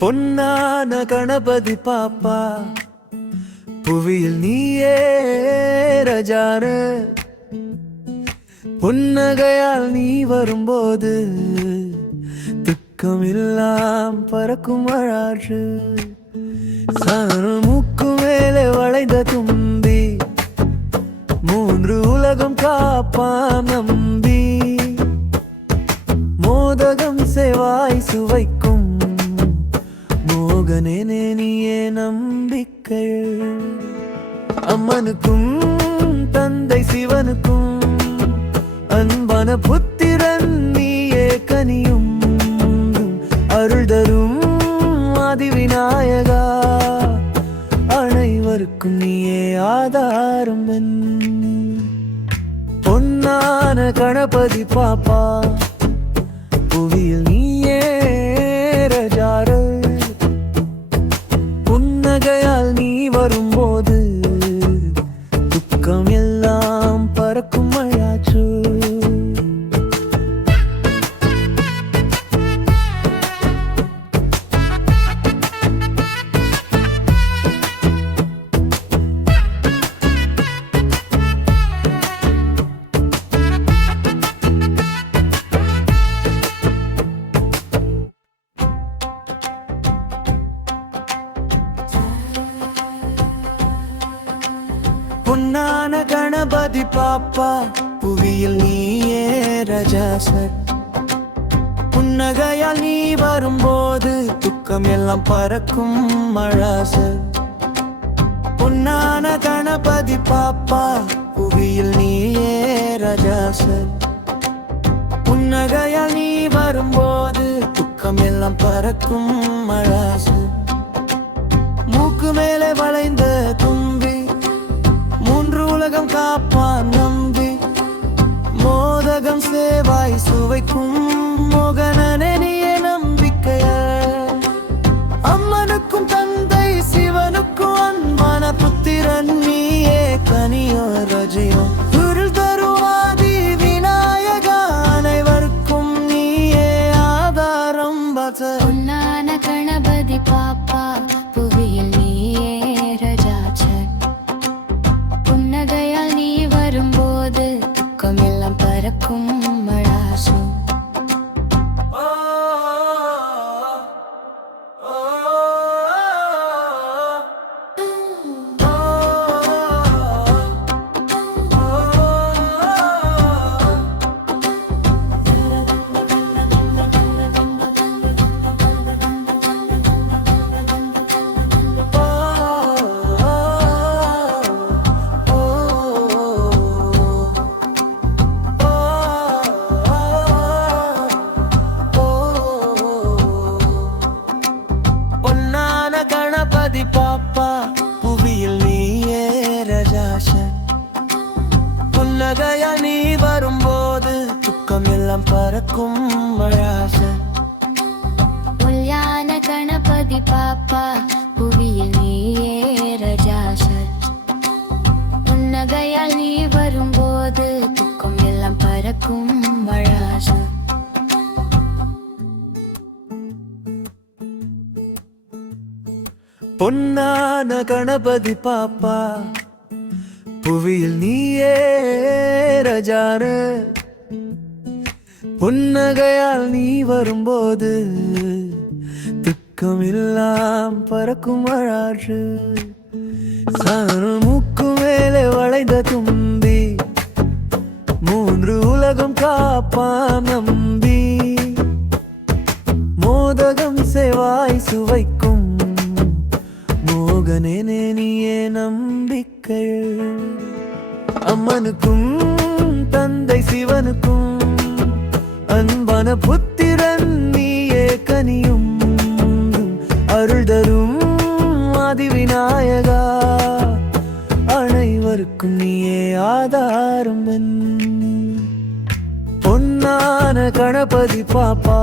பொன்னான கணபதி பாப்பா புவியில் நீயே ரஜாரு புன்னகையால் நீ வரும்போது துக்கம் எல்லாம் பறக்கும் அழாறு மூக்கு மேலே வளைந்த தும்பி மூன்று உலகம் காப்பான் நம்பி மோதகம் செவாய் சுவைக்கும் மோகனே நீயே நம்பிக்கை அம்மனுக்கும் தந்தை சிவனுக்கும் அன்பான புத்திரன் நீயே கனியும் அருள் தரும் ஆதி விநாயகா அனைவருக்கும் நீயே ஆதாரம் பொன்னான கணபதி பாப்பா புவியில் நீயே ரஜாரு புன்னகையால் நீ வரும்போது துக்கம் எல்லாம் பறக்கும் மழாற்று பொன்னான கணபதி பாப்பா புவியில் நீயே ரஜாசர் புன்னகையால் நீ வரும்போது துக்கம் எல்லாம் பறக்கும் மழாசர் பொன்னான கணபதி பாப்பா புவியில் நீயே ரஜாசர் புன்னகையால் நீ வரும்போது துக்கம் எல்லாம் பறக்கும் மழாசர் மூக்கு மேலே வளைந்த தும்பி மூன்று உலகம் காப்பான் நம்பி மோதகம் சேவாய் சுவைக்கும் மோகனனே நீயே நம்பிக்கைய அம்மனுக்கும் தந்தை சிவனுக்கும் அன்பான புத்திரன் நீயே கனியோ ரஜியோ அருள் தருவாதி விநாயகா அனைவருக்கும் நீயே ஆதாரம் பொன்னான கணபதி பாப்பா புவியில் நீயே ரஜாச்சர் புன்னகையால் நீ வரும்போது துக்கம் எல்லாம் பறக்கும் மழாசு கணபதி பாப்பா புவியில் நீயே ரஜாசர் புன்னகையா நீ வரும்போது துக்கம் எல்லாம் பறக்கும் மழாசர் பொல்லான கணபதி பாப்பா புவியில் நீயே ரஜாசர் புன்னகையால் நீ வரும்போது துக்கம் எல்லாம் பறக்கும் மழாசு பொன்னான கணபதி பாப்பா புவியில் நீயே ரஜாரு புன்னகையால் நீ வரும்போது துக்கம் எல்லாம் பறக்கும் அழாறு மூக்கு மேலே வளைந்த தும்பி மூன்று உலகம் காப்பான் நம்பி மோதகம் செவாய் சுவைக்கும் மோகனே நீயே நம்பிக்கை அம்மனுக்கும் தந்தை சிவனுக்கும் அன்பான புத்திரன் நீயே கனியும் அருள் தரும் ஆதி விநாயகா அனைவருக்கும் நீயே ஆதாரம் பொன்னான கணபதி பாப்பா